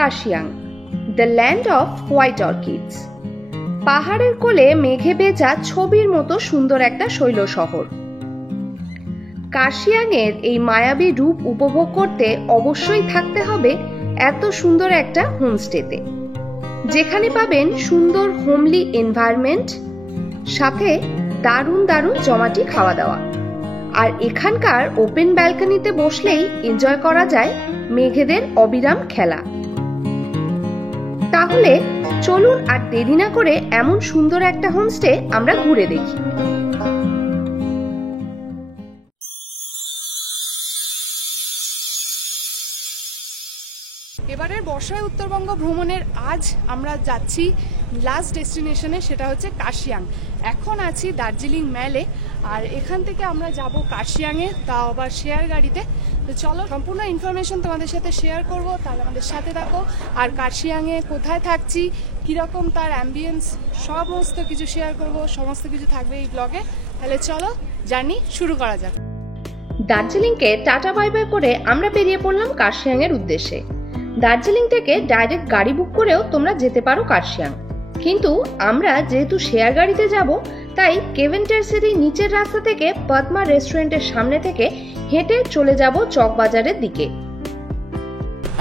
Kurseong, the land off white orchids. পাহাড়ের কোলে মেঘে ভেজা ছবির মতো সুন্দর একটা শৈল শহর। কার্শিয়াংয়ের এই মায়াবী রূপ উপভোগ করতে অবশ্যই থাকতে হবে এত সুন্দর একটা হোমস্টেতে, যেখানে পাবেন সুন্দর হোমলি এনভায়রনমেন্ট, সাথে দারুণ দারুণ জমাটি খাওয়া দাওয়া। আর এখানকার ওপেন ব্যালকনিতে বসলেই এনজয় করা যায় মেঘেদের অবিরাম খেলা। তাহলে চলুন আর দেরি না করে এমন সুন্দর একটা হোমস্টে আমরা ঘুরে দেখি। এবারের বর্ষায় উত্তরবঙ্গ ভ্রমণের আজ আমরা যাচ্ছি লাস্ট ডেস্টিনেশনে, সেটা হচ্ছে কার্শিয়াং। এখন আছি দার্জিলিং ম্যালে, আর এখান থেকে আমরা যাব কার্শিয়াংয়ে, তাও আবার শেয়ার গাড়িতে। তো চলো সম্পূর্ণ ইনফরমেশন তোমাদের সাথে শেয়ার করব, তাহলে আমাদের সাথে থাকো। আর কার্শিয়াংয়ে কোথায় থাকছি, কীরকম তার অ্যাম্বিয়েন্স, সমস্ত কিছু শেয়ার করব, সমস্ত কিছু থাকবে এই ব্লগে। তাহলে চলো জার্নি শুরু করা যাক। দার্জিলিংকে টাটা বাই বাই করে আমরা বেরিয়ে পড়লাম কার্শিয়াংয়ের উদ্দেশ্যে। দার্জিলিং থেকে ডাইরেক্ট গাড়ি বুক করেও তোমরা যেতে পারো কার্শিয়াং, কিন্তু আমরা যেহেতু শেয়ার গাড়িতে যাব, তাই কেভেন টার্সেরই নিচের রাস্তা থেকে পদ্মা রেস্টুরেন্টের সামনে থেকে হেঁটে চলে যাব চকবাজারের দিকে।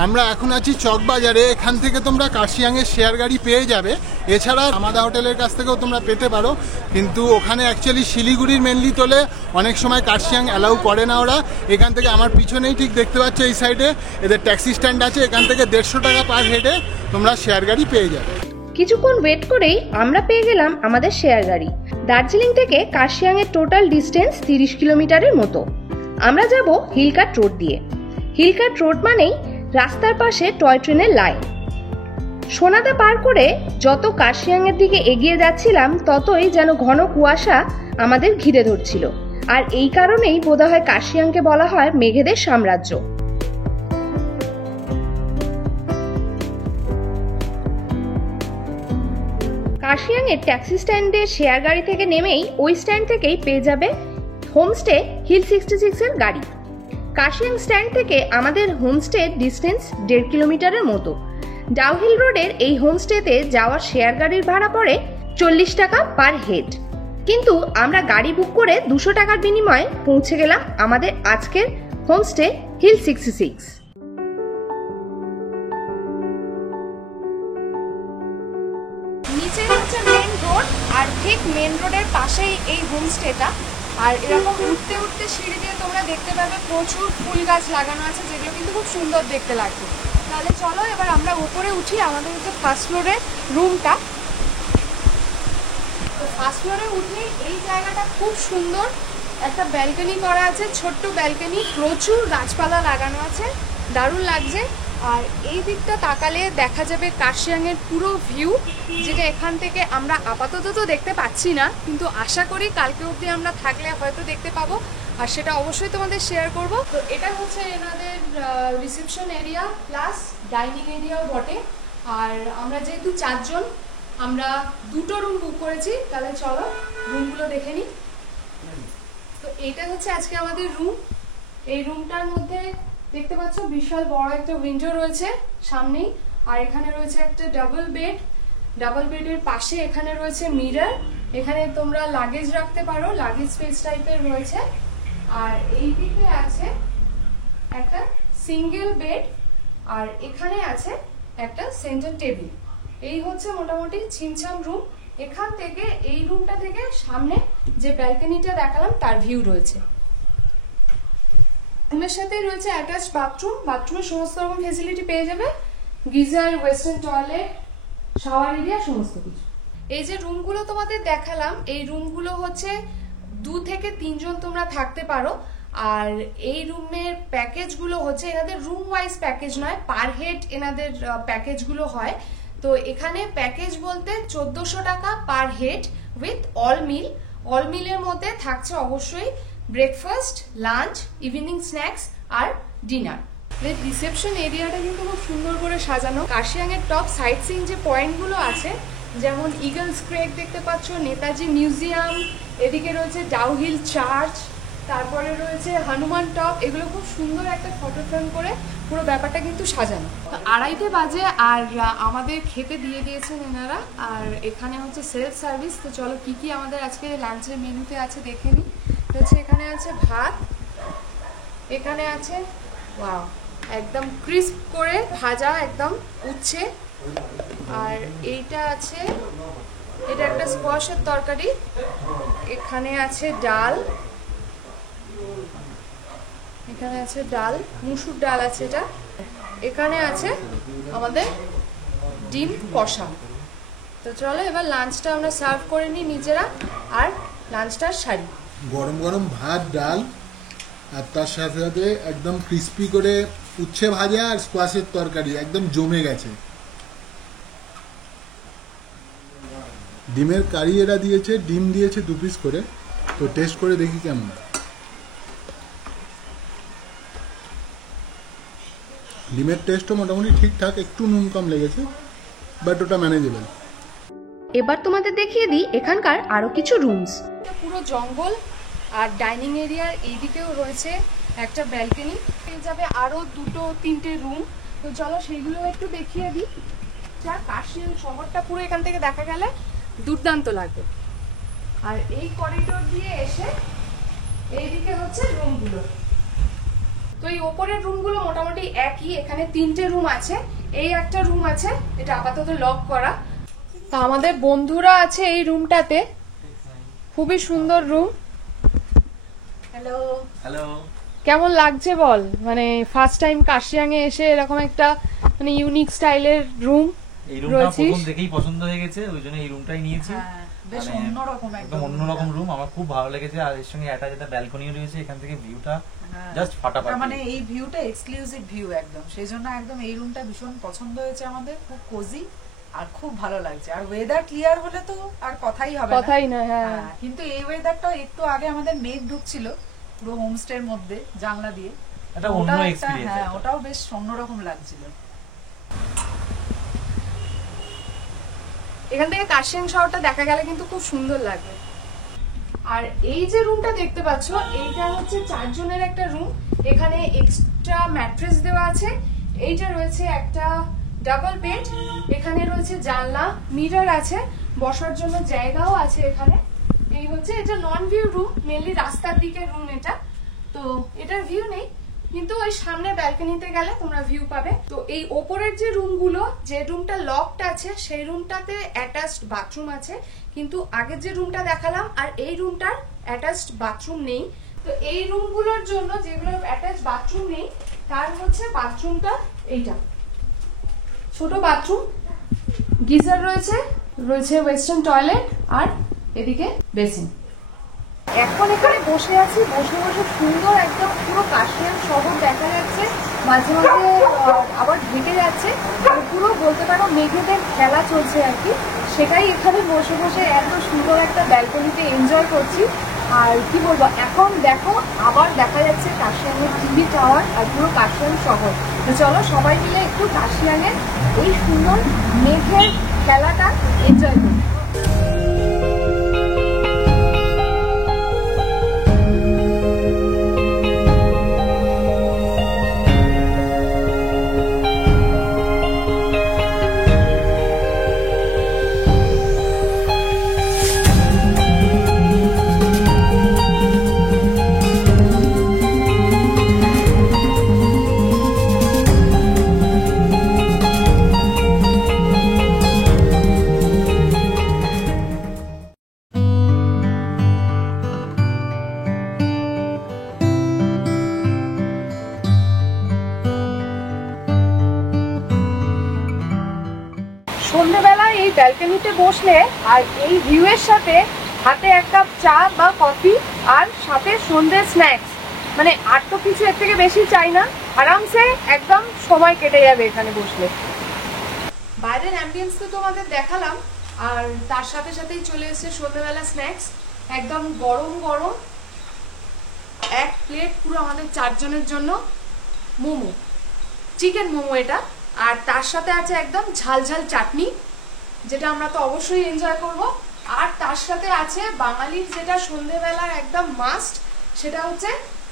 আমরা এখন আছি চকবাজারে। এখান থেকে তোমরা কার্শিয়াংয়ের শেয়ার গাড়ি পেয়ে যাবে। এছাড়া আমাদা হোটেলের কাছ থেকেও তোমরা পেতে পারো, কিন্তু ওখানে অ্যাকচুয়ালি শিলিগুড়ির মেনলি তোলে, অনেক সময় কার্শিয়াং অ্যালাউ করে না ওরা। এখান থেকে আমার পিছনেই ঠিক দেখতে পাচ্ছ এই সাইডে এদের ট্যাক্সি স্ট্যান্ড আছে, এখান থেকে 150 টাকা পার হেডে তোমরা শেয়ার গাড়ি পেয়ে যাবে। কিছুক্ষণ ওয়েট করেই আমরা পেয়ে গেলাম আমাদের শেয়ার গাড়ি। দার্জিলিং থেকে কার্শিয়াংয়ের টোটাল ডিস্টেন্স 30 কিলোমিটারের মতো। আমরা যাব হিলকাট রোড দিয়ে। হিলকাট রোড মানেই রাস্তার পাশে টয় ট্রেনের লাইন। সোনাদা পার করে যত কার্শিয়াংয়ের দিকে এগিয়ে যাচ্ছিলাম, ততই যেন ঘন কুয়াশা আমাদের ঘিরে ধরছিল। আর এই কারণেই বোধহয় কার্শিয়াংকে বলা হয় মেঘেদের সাম্রাজ্য। কার্শিয়াংয়ের ট্যাক্সি স্ট্যান্ডে শেয়ার গাড়ি থেকে নেমেই ওই স্ট্যান্ড থেকেই পেয়ে যাবে হোমস্টে হিল 66 এর গাড়ি। কার্শিয়াং স্ট্যান্ড থেকে আমাদের হোমস্টে ডিস্টেন্স 1.5 কিলোমিটারের মতো। ডাউহিল রোডের এই হোমস্টেতে যাওয়ার শেয়ার গাড়ির ভাড়া পড়ে 40 টাকা পার হেড, কিন্তু আমরা গাড়ি বুক করে 200 টাকার বিনিময়ে পৌঁছে গেলাম আমাদের আজকের হোমস্টে হিল 66। নিচে হচ্ছে মেন রোড, আর ঠিক মেন রোডের পাশেই এই হোমস্টেটা। আর এরকম উঠতে উঠতে সিঁড়ি দিয়ে তোমরা দেখতে পাবে প্রচুর ফুল গাছ লাগানো আছে, যেগুলো কিন্তু খুব সুন্দর দেখতে লাগছে। তাহলে চলো এবার আমরা উপরে উঠি। আমাদের হচ্ছে ফার্স্ট ফ্লোরের রুমটা। তো ফার্স্ট ফ্লোরে উঠে এই জায়গাটা খুব সুন্দর, একটা ব্যালকনি করা আছে, ছোট্ট ব্যালকনি, প্রচুর গাছপালা লাগানো আছে, দারুণ লাগছে। আর এই দিকটা তাকালে দেখা যাবে কার্শিয়াংয়ের পুরো ভিউ, যেটা এখান থেকে আমরা আপাতত তো দেখতে পাচ্ছি না, কিন্তু আশা করি কালকে অবধি আমরা থাকলে হয়তো দেখতে পাবো, আর সেটা অবশ্যই তোমাদের শেয়ার করব। তো এটা হচ্ছে এনাদের রিসেপশন এরিয়া প্লাস ডাইনিং এরিয়াও বটে। আর আমরা যেহেতু 4 জন, আমরা 2টো রুম বুক করেছি। তাহলে চলো রুমগুলো দেখে নিই। তো এইটা হচ্ছে আজকে আমাদের রুম। এই রুমটার মধ্যে দেখতে পাচ্ছ বিশাল বড় একটা উইন্ডো রয়েছে সামনেই, আর এখানে রয়েছে একটা ডাবল বেড। ডাবল বেডের পাশে এখানে রয়েছে মিরর, এখানে তোমরা লাগেজ রাখতে পারো, লাগেজ স্পেস টাইপের রয়েছে। আর এই দিকে আছে একটা সিঙ্গেল বেড, আর এখানে আছে একটা সেন্টার টেবিল। এই হচ্ছে মোটামুটি ছিমছাম রুম। এখান থেকে এই রুমটা থেকে সামনে যে ব্যালকনিটা দেখালাম তার ভিউ রয়েছে। রুমের সাথে রয়েছে অ্যাটাচ বাথরুম। বাথরুমে সমস্ত রকম ফেসিলিটি পেয়ে যাবে, geyser, western toilet, shower area, সমস্ত কিছু। এই যে রুমগুলো তোমাদের দেখালাম, এই রুমগুলো হচ্ছে 2 থেকে 3 জন তোমরা থাকতে পারো। আর এই রুমের প্যাকেজগুলো হচ্ছে এনাদের রুম ওয়াইজ প্যাকেজ নয়, পার হেড এনাদের প্যাকেজগুলো হয়। তো এখানে প্যাকেজ বলতে 1400 টাকা per head with all meal. All মিলের মধ্যে থাকছে অবশ্যই ব্রেকফাস্ট, লাঞ্চ, ইভিনিং স্ন্যাক্স আর ডিনার। রিসেপশন এরিয়াটা কিন্তু খুব সুন্দর করে সাজানো। কার্শিয়াংয়ের টপ সাইট সিইং যে পয়েন্টগুলো আছে, যেমন ইগলস ক্রেক দেখতে পাচ্ছ, নেতাজি মিউজিয়াম, এদিকে রয়েছে ডাউহিল চার্চ, তারপরে রয়েছে হনুমান টপ, এগুলো খুব সুন্দর একটা ফটো ফ্রেম করে পুরো ব্যাপারটা কিন্তু সাজানো। তো 2:30 বাজে আর আমাদের খেতে দিয়ে দিয়েছেন এনারা, আর এখানে হচ্ছে সেলফ সার্ভিস। তো চলো কি কি আমাদের আজকে লাঞ্চের মেনুতে আছে দেখে নিই। হচ্ছে এখানে আছে ভাত, এখানে আছে ওয়াও একদম ক্রিস্প করে ভাজা একদম উচ্ছে, আর এইটা আছে, এটা একটা স্কোয়াশের তরকারি, এখানে আছে ডাল, এখানে আছে ডাল, মুসুর ডাল আছে এটা, এখানে আছে আমাদের ডিম কষা। তো চলো এবার লাঞ্চটা আমরা সার্ভ করে নিই নিজেরা, আর লাঞ্চটা সারি। গরম গরম ভাত, ডাল, আর তার সাথে সাথে একদম ক্রিস্পি করে উচ্ছে ভাজা আর স্কোয়াশের তরকারি, একদম জমে গেছে। ডিমের কারি এরা দিয়েছে, ডিম দিয়েছে 2 পিস করে। তো টেস্ট করে দেখি কেমন। ডিমের টেস্টও মোটামুটি ঠিকঠাক, একটু নুন কম লেগেছে, বাট ওটা ম্যানেজেবল। এবার তোমাদের দেখিয়ে দিই এখানকার আরো কিছু রুমস। পুরো জঙ্গল, আর ডাইনিং এরিয়ার এইদিকেও রয়েছে একটা ব্যালকনি, পেয়ে যাবে আরো 2-3টে রুম। তো চলো সেইগুলো একটু দেখিয়ে দিই। যা কাশিয়ান শহরটা পুরো এখান থেকে দেখা গেলে দুর্দান্ত লাগবে। আর এই করিডোর দিয়ে এসে এইদিকে হচ্ছে রুমগুলো। তো এই ওপরের রুমগুলো মোটামুটি একই, এখানে 3টে রুম আছে, এই একটা রুম আছে, এটা আপাতত লক করা। তো আমাদের বন্ধুরা আছে এই রুমটাতে, খুবই সুন্দর রুম। হ্যালো হ্যালো, কেমন লাগছে বল, মানে ফার্স্ট টাইম কাশিয়াঙে এসে এরকম একটা মানে ইউনিক স্টাইলের রুম। এই রুমটা প্রথম দেখেই পছন্দ হয়ে গেছে, ওই জন্য এই রুমটাই নিয়েছি। বেশ অন্যরকম, একদম অন্যরকম রুম, আমার খুব ভালো লেগেছে। আর এর সঙ্গে অ্যাটাচ একটা ব্যালকনিও রয়েছে, এখান থেকে ভিউটা জাস্ট ফাটাফাটি। মানে এই ভিউটা এক্সক্লুসিভ ভিউ একদম, সেই জন্য একদম এই রুমটা ভীষণ পছন্দ হয়েছে আমাদের। খুব কোজি আর খুব ভালো লাগছে। আর ওয়েদার ক্লিয়ার হলে তো আর কথাই হবে না, কথাই না। হ্যাঁ, কিন্তু এই ওয়েদারটা একটু আগে আমাদের মেঘ ঢুকছিল পুরো হোমস্টের মধ্যে জানলা দিয়ে, এটা অন্য এক্সপেরিয়েন্স। হ্যাঁ, ওটাও বেশ অন্যরকম লাগছিল। এখান থেকে কাশিয়াং শহরটা দেখা গেলে কিন্তু খুব সুন্দর লাগবে। আর এই যে রুমটা দেখতে পাচ্ছ, এইটা হচ্ছে 4 জনের একটা রুম, এখানে এক্সট্রা ম্যাট্রেস দেওয়া আছে, এইটা রয়েছে একটা ডাবল বেড, এখানে রয়েছে জানলা, মিরর আছে, বসার জন্য জায়গাও আছে এখানে। এই হচ্ছে এটা নন ভিউ রুম, মেনলি রাস্তার দিকের রুম এটা। তো এটার ভিউ নেই, কিন্তু ওই সামনে ব্যালকনিতে গেলে তোমরা ভিউ পাবে। তো এই ওপরের যে রুমগুলো, যে রুমটা লকড আছে সেই রুমটাতে অ্যাটাচড বাথরুম আছে, কিন্তু আগের যে রুমটা দেখালাম আর এই রুমটার অ্যাটাচড বাথরুম নেই। তো এই রুমগুলোর জন্য যেগুলো অ্যাটাচড বাথরুম নেই, তার হচ্ছে বাথরুমটা এইটা ছোট বাথরুম, গিজার রয়েছে, রয়েছে ওয়েস্টার্ন টয়লেট, আর এদিকে বেসিন। এখন এখানে বসে আছি, বসে বসে সুন্দর একদম পুরো কাশিয়াং শহর দেখা যাচ্ছে, মাঝে মাঝে আবার ঢেকে যাচ্ছে, পুরো বলতে পারো মেঘেদের খেলা চলছে আর কি। সেটাই এখানে বসে বসে এত সুন্দর একটা ব্যালকনিতে এনজয় করছি। আর কি বলবো, এখন দেখো আবার দেখা যাচ্ছে কাশিয়াংয়ের টিভি টাওয়ার আর পুরো কাশিয়াং শহর। তো চলো সবাই মিলে একটু কাশিয়াংয়ের এই সুন্দর মেঘের খেলাটা এনজয় করি। সন্ধ্যেবেলায় এই ব্যালকনিতে বসলে আর এই ভিউয়ের সাথে হাতে এক কাপ চা বা কফি আর সাথে সন্ধ্যে স্ন্যাক্স, মানে আর তো কিছু এর থেকে বেশি চাই না, আরামসে একদম সময় কেটে যাবে এখানে বসলে। বাইরের অ্যাম্বিয়েন্স তো তোমাদের দেখালাম, আর তার সাথে সাথেই চলে এসেছে সন্ধ্যেবেলা স্ন্যাক্স, একদম গরম গরম 1 প্লেট পুরো আমাদের 4 জনের জন্য মোমো, চিকেন মোমো এটা, আর তার সাথে আছে একদম ঝাল ঝাল চাটনি, যেটা আমরা তো অবশ্যই এনজয় করব। আর তার সাথে আছে বাঙালির যেটা সন্ধ্যেবেলা একদম মাস্ট, সেটা হচ্ছে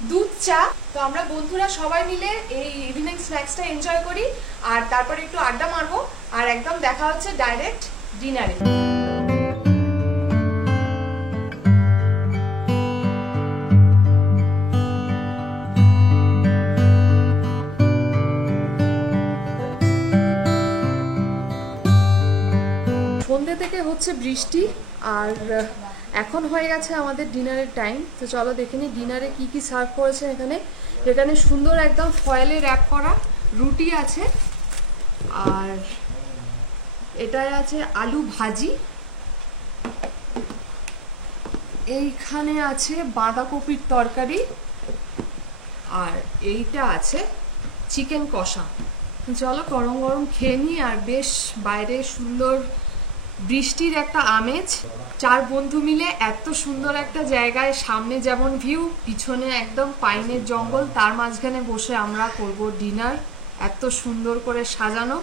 দুধ চা। তো আমরা বন্ধুরা সবাই মিলে এই ইভিনিং স্ন্যাক্সটা এনজয় করি, আর তারপরে একটু আড্ডা মারবো, আর একদম দেখা হচ্ছে ডাইরেক্ট ডিনারে। সন্ধ্যে থেকে হচ্ছে বৃষ্টি, আর এখন হয়ে গেছে আমাদের ডিনারের টাইম। তো চলো দেখে নিই ডিনারে কি কি সার্ভ করেছে এখানে। এখানে সুন্দর একদম ফয়েলে র্যাপ করা রুটি আছে, আর এটাই আছে আলু ভাজি, এইখানে আছে বাঁধাকপির তরকারি, আর এইটা আছে চিকেন কষা। চলো গরম গরম খেয়ে নিই। আর বেশ বাইরে সুন্দর বৃষ্টির একটা আমেজ, 4 বন্ধু মিলে এত সুন্দর একটা জায়গায়, সামনে যেমন ভিউ, পিছনে একদম পাইনের জঙ্গল, তার মাঝখানে বসে আমরা করব ডিনার, এত সুন্দর করে সাজানো।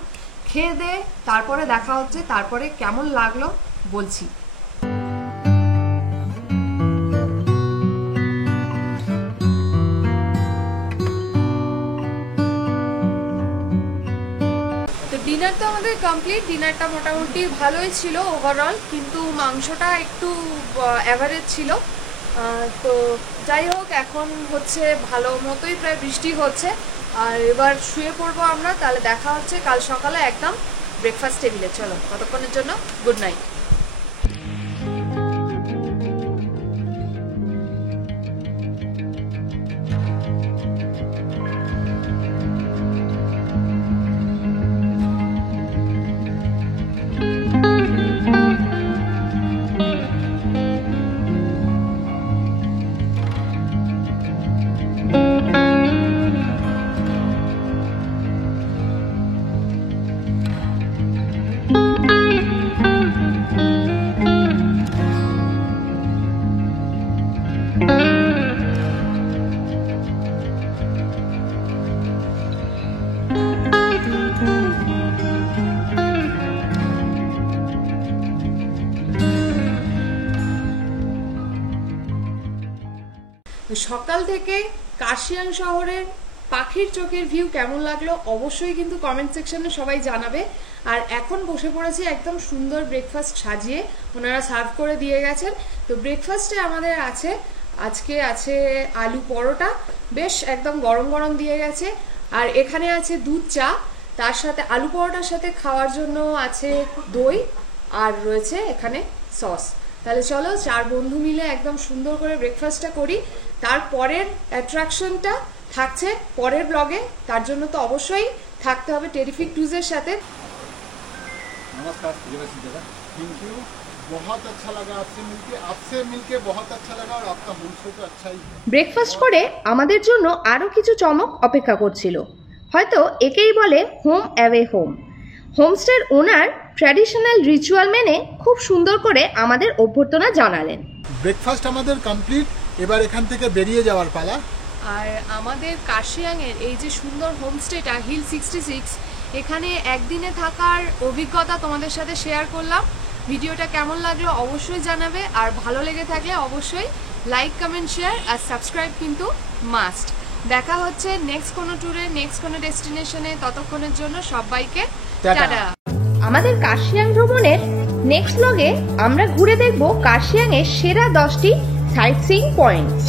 খেয়ে দে তারপরে দেখা হচ্ছে, তারপরে কেমন লাগলো বলছি। ডিনার তো আমাদের কমপ্লিট। ডিনারটা মোটামুটি ভালোই ছিল ওভারঅল, কিন্তু মাংসটা একটু অ্যাভারেজ ছিল। তো যাই হোক, এখন হচ্ছে ভালো মতোই প্রায় বৃষ্টি হচ্ছে, আর এবার শুয়ে পড়বো আমরা। তাহলে দেখা হচ্ছে কাল সকালে একদম ব্রেকফাস্ট টেবিলে। চলো ততক্ষণের জন্য গুড নাইট। সকাল থেকে কাশিয়াং শহরের পাখির চোখের ভিউ কেমন লাগলো অবশ্যই কিন্তু কমেন্ট সেকশনে সবাই জানাবে। আর এখন বসে পড়েছি একদম সুন্দর ব্রেকফাস্ট সাজিয়ে, ওনারা সার্ভ করে দিয়ে গেছেন। তো ব্রেকফাস্টে আমাদের আছে আজকে আছে আলু পরোটা, বেশ একদম গরম গরম দিয়ে গেছে, আর এখানে আছে দুধ চা, তার সাথে আলু পরোটার সাথে খাওয়ার জন্য আছে দই, আর রয়েছে এখানে সস। তাহলে চলো 4 বন্ধু মিলে একদম সুন্দর করে ব্রেকফাস্টটা করি। তারপরের অ্যাট্রাকশনটা থাকছে পরের ব্লগে, তার জন্য তো অবশ্যই থাকতে হবে টেরিফিক ট্যুজের সাথে। नमस्कार, थैंक यू, बहुत अच्छा लगा आपसे मिलके बहुत अच्छा लगा, और आपका होमस्टे तो अच्छा ही है। ব্রেকফাস্ট করে আমাদের জন্য আরও কিছু চমক অপেক্ষা করছিল। হয়তো একেই বলে হোম অ্যাওয়ে হোম। হোমস্টের ওনার ট্র্যাডিশনাল রিচুয়াল মেনে খুব সুন্দর করে আমাদের অভ্যর্থনা জানালেন। ব্রেকফাস্ট আমাদের কমপ্লিট, এবার এখান থেকে বেরিয়ে যাওয়ার পালা। আর আমাদের কাশিয়াংয়ের এই যে সুন্দর হোমস্টেটা হিল 66, এখানে একদিনে থাকার অভিজ্ঞতা তোমাদের সাথে শেয়ার করলাম। ভিডিওটা কেমন লাগলো অবশ্যই জানাবে, আর ভালো লেগে থাকলে অবশ্যই লাইক, কমেন্ট, শেয়ার আর সাবস্ক্রাইব কিন্তু মাস্ট। দেখা হচ্ছে নেক্সট কোনো ট্যুরে, নেক্সট কোনো ডেস্টিনেশনে। ততক্ষণের জন্য সবাইকে টাটা। আমাদের কাশিয়াং ভ্রমণের নেক্সট ব্লগে আমরা ঘুরে দেখব কাশিয়াংয়ের সেরা 10টি সাইট সিইং পয়েন্টস।